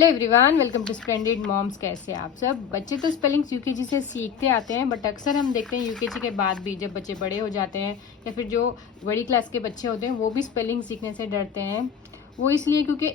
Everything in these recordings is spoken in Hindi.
Hello everyone, welcome to splendid moms. कैसे आप सब? बच्चे तो स्पेलिंग्स यूकेजी से सीखते आते हैं, बट अक्सर हम देखते हैं यूकेजी के बाद भी जब बच्चे बड़े हो जाते हैं या फिर जो बड़ी क्लास के बच्चे होते हैं वो भी स्पेलिंग सीखने से डरते हैं। वो इसलिए क्योंकि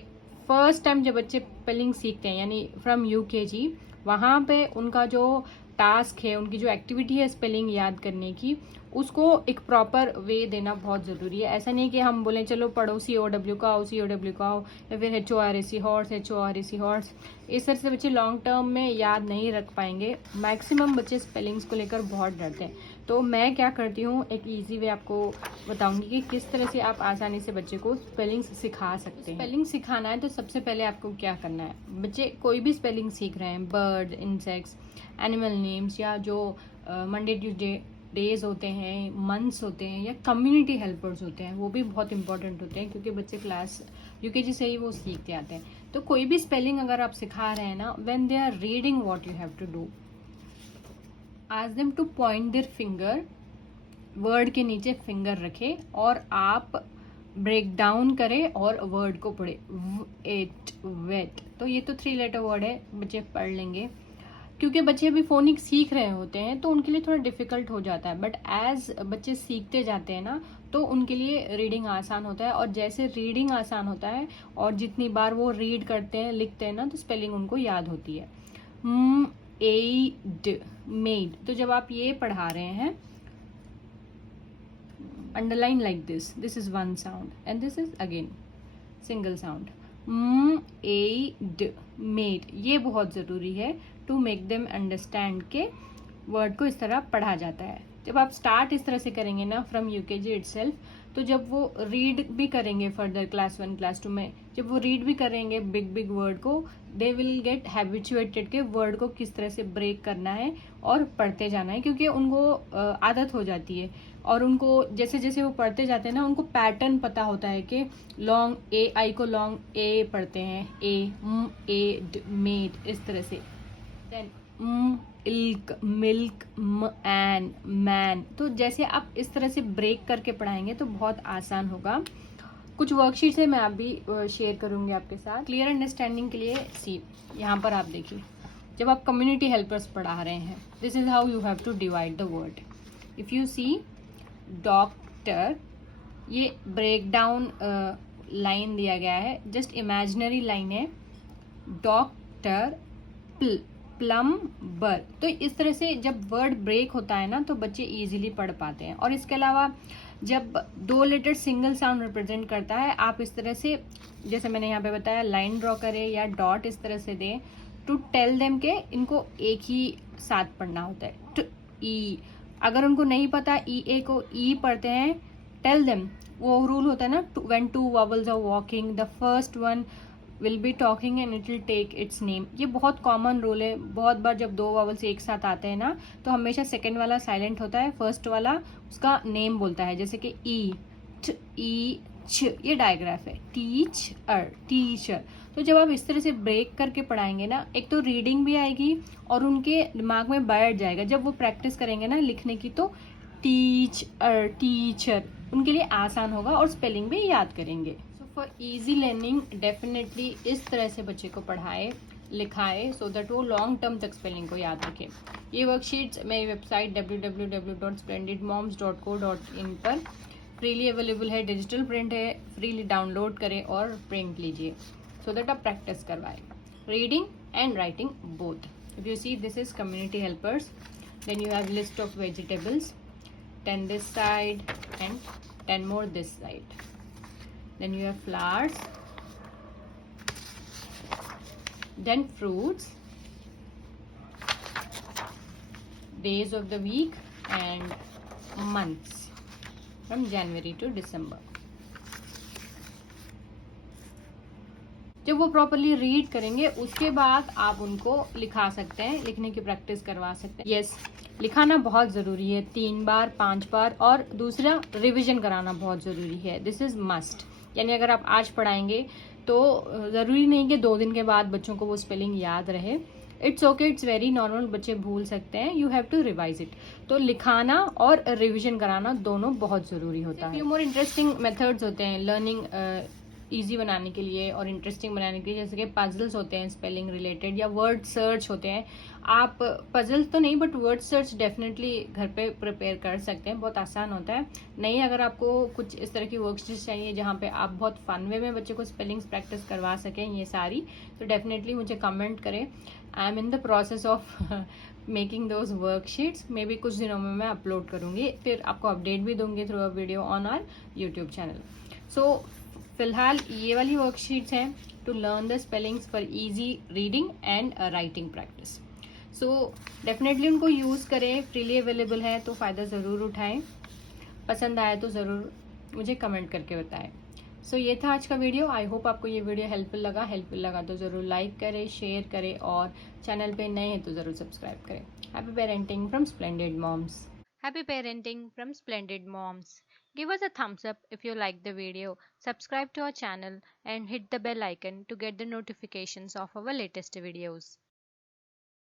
फर्स्ट टाइम जब बच्चे स्पेलिंग सीखते हैं यानी फ्रॉम यूकेजी, वहाँ पे उनका जो टास्क है, उनकी जो एक्टिविटी है स्पेलिंग याद करने की, उसको एक प्रॉपर वे देना बहुत ज़रूरी है। ऐसा नहीं कि हम बोलें चलो पढ़ो COW का आओ, COW का आओ, या फिर HORAC हॉर्स, HORAC हॉर्स। इस तरह से बच्चे लॉन्ग टर्म में याद नहीं रख पाएंगे। मैक्सिमम बच्चे स्पेलिंग्स को लेकर बहुत डरते हैं। तो मैं क्या करती हूँ, एक ईजी वे आपको बताऊंगी कि किस तरह से आप आसानी से बच्चे को स्पेलिंग्स सिखा सकते हैं। स्पेलिंग सिखाना है तो सबसे पहले आपको क्या करना है, बच्चे कोई भी स्पेलिंग सीख रहे हैं, बर्ड, इंसेक्ट्स, एनिमल नेम्स, या जो मंडे ट्यूसडे डेज होते हैं, मंथ्स होते हैं, या कम्युनिटी हेल्पर्स होते हैं, वो भी बहुत इंपॉर्टेंट होते हैं क्योंकि बच्चे क्लास यूकेजी से ही वो सीखते आते हैं। तो कोई भी स्पेलिंग अगर आप सिखा रहे हैं ना, when they are reading what you have to do, ask them to point their finger, word के नीचे फिंगर रखे और आप ब्रेक डाउन करें और वर्ड को पढ़े। एट, वेट, तो ये तो 3 लेटर वर्ड है, बच्चे पढ़ लेंगे। क्योंकि बच्चे अभी फोनिक सीख रहे होते हैं तो उनके लिए थोड़ा डिफिकल्ट हो जाता है, बट एज बच्चे सीखते जाते हैं ना तो उनके लिए रीडिंग आसान होता है। और जैसे रीडिंग आसान होता है और जितनी बार वो रीड करते हैं, लिखते हैं ना, तो स्पेलिंग उनको याद होती है। एड, मेड, तो जब आप ये पढ़ा रहे हैं, underline like this is one sound and this is again single sound. Aid, maid, ये बहुत ज़रूरी है टू मेक देम अंडरस्टैंड के वर्ड को इस तरह पढ़ा जाता है। जब आप स्टार्ट इस तरह से करेंगे ना फ्रॉम यूकेजी इटसेल्फ, तो जब वो रीड भी करेंगे फर्दर क्लास 1 क्लास 2 में, जब वो रीड भी करेंगे बिग बिग वर्ड को, दे विल गेट हैबिचुएटेड के वर्ड को किस तरह से ब्रेक करना है और पढ़ते जाना है, क्योंकि उनको आदत हो जाती है। और उनको जैसे जैसे वो पढ़ते जाते हैं ना, उनको पैटर्न पता होता है कि लॉन्ग ए, आई को लॉन्ग ए पढ़ते हैं, एड, मेड, इस तरह से। Then ilk, milk, an, man. तो जैसे आप इस तरह से ब्रेक करके पढ़ाएंगे तो बहुत आसान होगा। कुछ वर्कशीट्स है, मैं आप भी शेयर करूंगी आपके साथ क्लियर अंडरस्टैंडिंग के लिए। सी, यहाँ पर आप देखिए, जब आप कम्युनिटी हेल्पर्स पढ़ा रहे हैं, this is how you have to divide the word. If you see doctor, ये ब्रेक डाउन लाइन दिया गया है, जस्ट इमेजिनरी लाइन है। Doctor, plumber. तो इस तरह से जब वर्ड ब्रेक होता है ना तो बच्चे इजीली पढ़ पाते हैं। और इसके अलावा जब 2 लेटर सिंगल साउंड रिप्रेजेंट करता है, आप इस तरह से, जैसे मैंने यहाँ पे बताया, लाइन ड्रॉ करें या डॉट इस तरह से दें टू टेल देम के इनको एक ही साथ पढ़ना होता है। टू ई, अगर उनको नहीं पता ई ए को ई पढ़ते हैं, टेल देम, वो रूल होता है ना, when 2 vowels are walking, the first one will be talking and it will take its name. ये बहुत कॉमन रूल है। बहुत बार जब 2 वॉवल्स एक साथ आते हैं ना, तो हमेशा सेकंड वाला साइलेंट होता है, फर्स्ट वाला उसका नेम बोलता है, जैसे कि ई, ई, छ। ये डायग्राफ है, टीचर, टीचर। तो जब आप इस तरह से ब्रेक करके पढ़ाएंगे ना, एक तो रीडिंग भी आएगी और उनके दिमाग में बैठ जाएगा। जब वो प्रैक्टिस करेंगे ना लिखने की, तो टीचर, टीचर उनके लिए आसान होगा और स्पेलिंग भी याद करेंगे। फॉर इजी लर्निंग डेफिनेटली इस तरह से बच्चे को पढ़ाए लिखाए, सो दैट वो लॉन्ग टर्म तक स्पेलिंग को याद रखे। ये वर्कशीट्स मेरी वेबसाइट www.splendidmoms.co.in पर फ्रीली अवेलेबल है, डिजिटल प्रिंट है, फ्रीली डाउनलोड करें और प्रिंट लीजिए, सो दैट आप प्रैक्टिस करवाएं reading and writing both. If you see, this is community helpers, then you have list of vegetables, 10 this side and 10 more this side. Then you have flowers, then fruits, days of the week and months from January to December. जब वो प्रॉपरली रीड करेंगे उसके बाद आप उनको लिखा सकते हैं, लिखने की प्रैक्टिस करवा सकते हैं। यस, लिखाना बहुत ज़रूरी है, 3 बार 5 बार, और दूसरा रिवीजन कराना बहुत ज़रूरी है। This is must. यानी अगर आप आज पढ़ाएंगे तो ज़रूरी नहीं कि 2 दिन के बाद बच्चों को वो स्पेलिंग याद रहे। It's okay, it's very normal, बच्चे भूल सकते हैं, you have to revise it. तो लिखाना और रिविजन कराना दोनों बहुत ज़रूरी होता है। फ्यू मोर इंटरेस्टिंग मेथड्स होते हैं लर्निंग ईजी बनाने के लिए और इंटरेस्टिंग बनाने के लिए, जैसे कि पजल्स होते हैं स्पेलिंग रिलेटेड या वर्ड सर्च होते हैं। आप पजल्स तो नहीं बट वर्ड सर्च डेफिनेटली घर पे प्रिपेयर कर सकते हैं, बहुत आसान होता है। नहीं, अगर आपको कुछ इस तरह की वर्कशीट्स चाहिए जहाँ पे आप बहुत फन वे में बच्चे को स्पेलिंग्स प्रैक्टिस करवा सकें ये सारी, तो डेफिनेटली मुझे कमेंट करें। I am in the process of making those worksheets. May be कुछ दिनों में मैं अपलोड करूंगी, फिर आपको अपडेट भी दूंगी through a video on our YouTube channel. So फिलहाल ये वाली वर्कशीट्स हैं to learn the spellings for easy reading and writing practice. So definitely उनको यूज़ करें, फ्रीली अवेलेबल है तो फ़ायदा ज़रूर उठाएं। पसंद आया तो ज़रूर मुझे कमेंट करके बताएं। सो ये था आज का वीडियो। आई होप आपको ये वीडियो हेल्पफुल लगा तो ज़रूर लाइक करें, शेयर करें और चैनल पे नए हैं तो ज़रूर सब्सक्राइब करें। Happy parenting from splendid moms. Happy parenting from Splendid Moms. Give us a thumbs up if you like the video, subscribe to our channel and hit the bell icon to get the notifications of our latest videos.